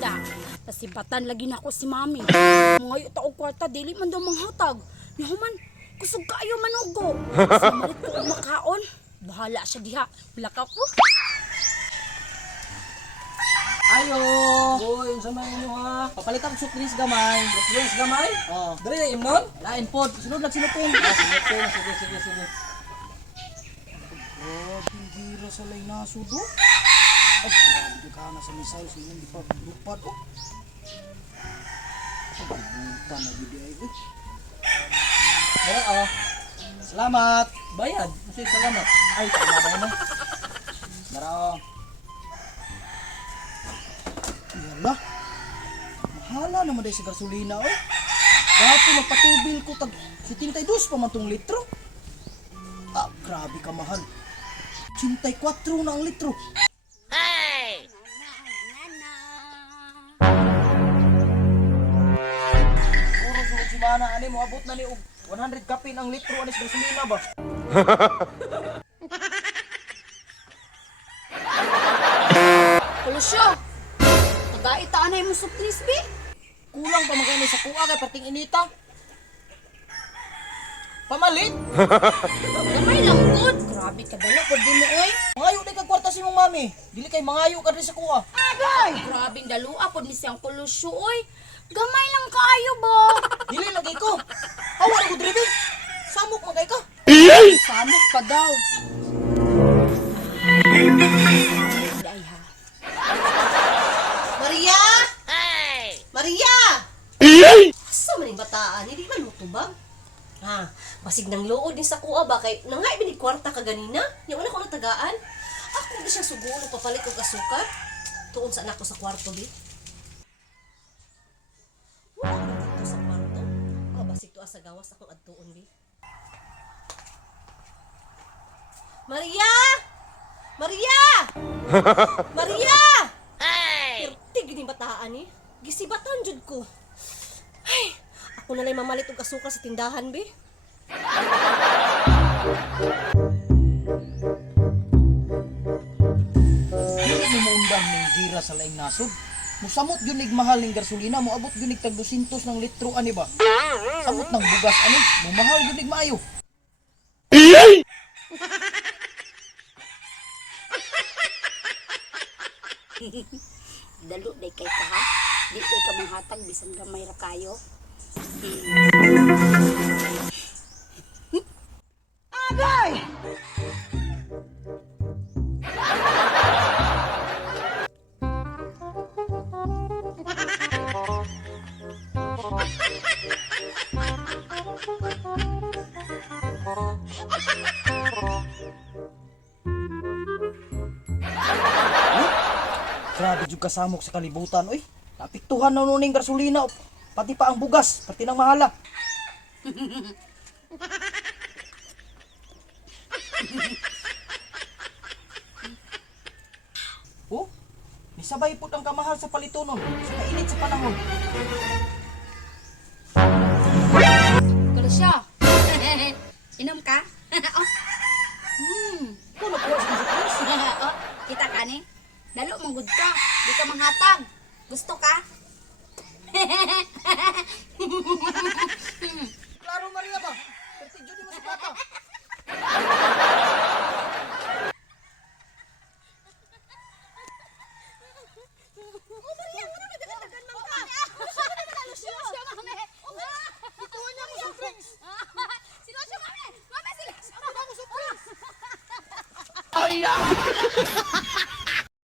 Da, nasibatan lagi na ako si mami. Ngayon taong kwarta, dili man daw manghatag. Nahuman, kusog kaayo manugo. Sa malit ko og makaon. Bahala siya diha. Blakaw ko. Ayo! Boy, unsa man inyo ha? Papalitan ko soft drinks gamay. Soft drinks gamay? Oo. Dali na imnon? Lain pod. Sunod lang sinupin. Sige. Oh, bingira sa lay naso do. Ay, grabe ka na sa misal. Sige, di pa lupad ko. Buta na gidi ay. Oh. Salamat. Bayad. Kasi salamat. Ay, tama ba mo? Dara. Yala. Mahala naman dahil sa gasolina, oy. Dati magpatubil ko tag 72 pa man tong litro. Ah, grabe ka mahal. 84 na ang litro. Hey! Puro sunod si Mana, ani mo abot na ni og 100 kapin ang litro anis gasolina ba? Kulusyo! Tagaitaan na yung suplis, be. Kulang pa magani sa kuha kay parting inita. Pamalit? Gamay lang good. Grabe ka dala, pwede mo, oy. Mangayo na kag kwarta si mong mami. Dili kay mangayo ka rin sa kuha. Agay! Grabing dalua, pwede ni siyang kulusyo, oy. Gamay lang kaayo ba? Dili lagi ko. Awa na ko drive. Samok magay ka. Samok pa daw. Ay ha. Maria! Maria! Asa man yung bataan? Hindi man mutubag? Ha? Basig nang luod din sa kuha ba? Kay nangay binig kwarta ka ganina? Yung una ko natagaan? Ako na siya sugulo papalit ko kasukar? Tuon sa anak ko sa kwarto, di? Wala ka dito sa kwarto? Basig to asa gawas akong adtuon, di? Maria! Maria! Maria! Pertig ni bataan ni. Gisibatan jud ko. Ay, ako na lang mamalit og asukal sa tindahan, be. Dili mo maundang ning gira sa laing nasod. Musamot yun mahal ning gasolina, moabot yun tag 200 ng litro ani ba? Samot ng bugas ani, mahal yun maayo. Dalo, day kay ka ha. Di kay ka manghatag, bisan gamay ra kayo. Agay! Grabe jud kasamok sa kalibutan, oy. Napiktuhan na nuning gasolina, pati pa ang bugas, pati nang mahala. Oh, misabay po ang kamahal sa palitonon, sa kainit sa panahon. Kulusyo! Inom ka? Kuno po sa Diyos. Oh, kita ka ni? Dalo, manggod ka. Di ka manghatag. Gusto ka? Klaro Maria ba? Pertidyo di mo sa plata. Ay,